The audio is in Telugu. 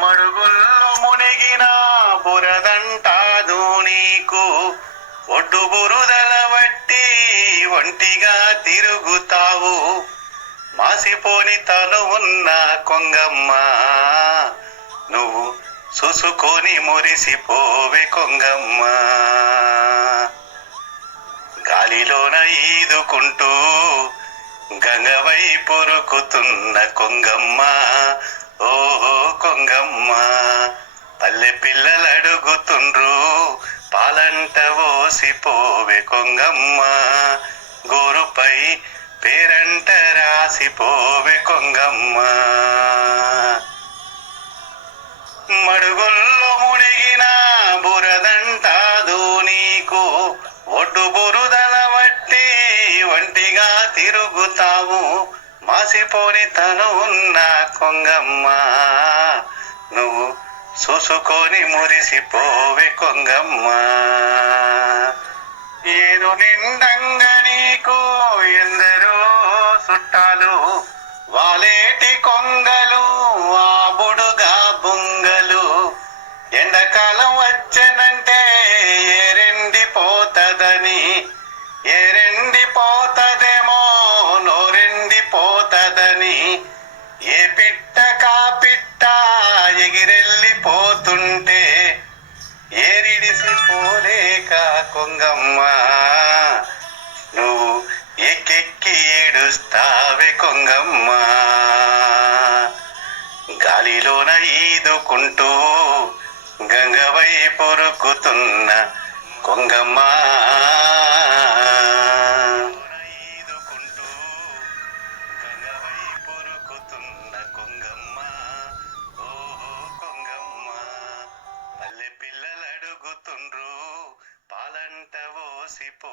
మడుగుల్లో మునిగిన బురదంటాదు నీకు, ఒడ్డు బురుదల బట్టి ఒంటిగా తిరుగుతావు. మాసిపోని తను ఉన్న కొంగమ్మ, నువ్వు చూసుకొని మురిసిపోవే కొంగమ్మ. గాలిలోన ఈదుకుంటూ గంగవై పొరుకుతున్న కొంగమ్మ, ఓహో కొంగమ్మ. పల్లె పిల్లలు అడుగుతుండ్రు పాలంట ఓసిపోవే కొంగమ్మ, గోరుపై పేరంట రాసిపోవే కొంగమ్మ. మడుగుల్లో మునిగిన బురదంటాదు నీకు, ఒడ్డు బురుదల బట్టి ఒంటిగా తిరుగుతావు. మాసిపోని తను ఉన్న కొంగమ్మ, నువ్వు చూసుకొని మురిసిపోవే కొంగమ్మ. ఏరు నిండంగా నీకు ఎందరో చుట్టాలు, వాలేటి కొంగలు ఆబుడుగా బుంగలు. ఎండాకాలం వచ్చనంటే ఏరెండిపోతదని, ఏరెండిపోతదేమో నోరెండిపోతదని, ఏ పిట్ట కా పిట్ట ఎగిరెళ్ళిపోతుంటే ఏరిడిసిపోలేక కొంగమ్మ, నువ్వు ఎక్కెక్కి ఏడుస్తావే కొంగమ్మ. గాలిలోన ఈదుకుంటూ గంగవై పొరుకుతున్న కొంగమ్మ, ఈదుకుంటూ గంగవై పొరుకుతున్న కొంగమ్మ, ఓహో కొంగమ్మ. పల్లె పిల్లలు అడుగుతుండ్రు పాలంట ఓసిపో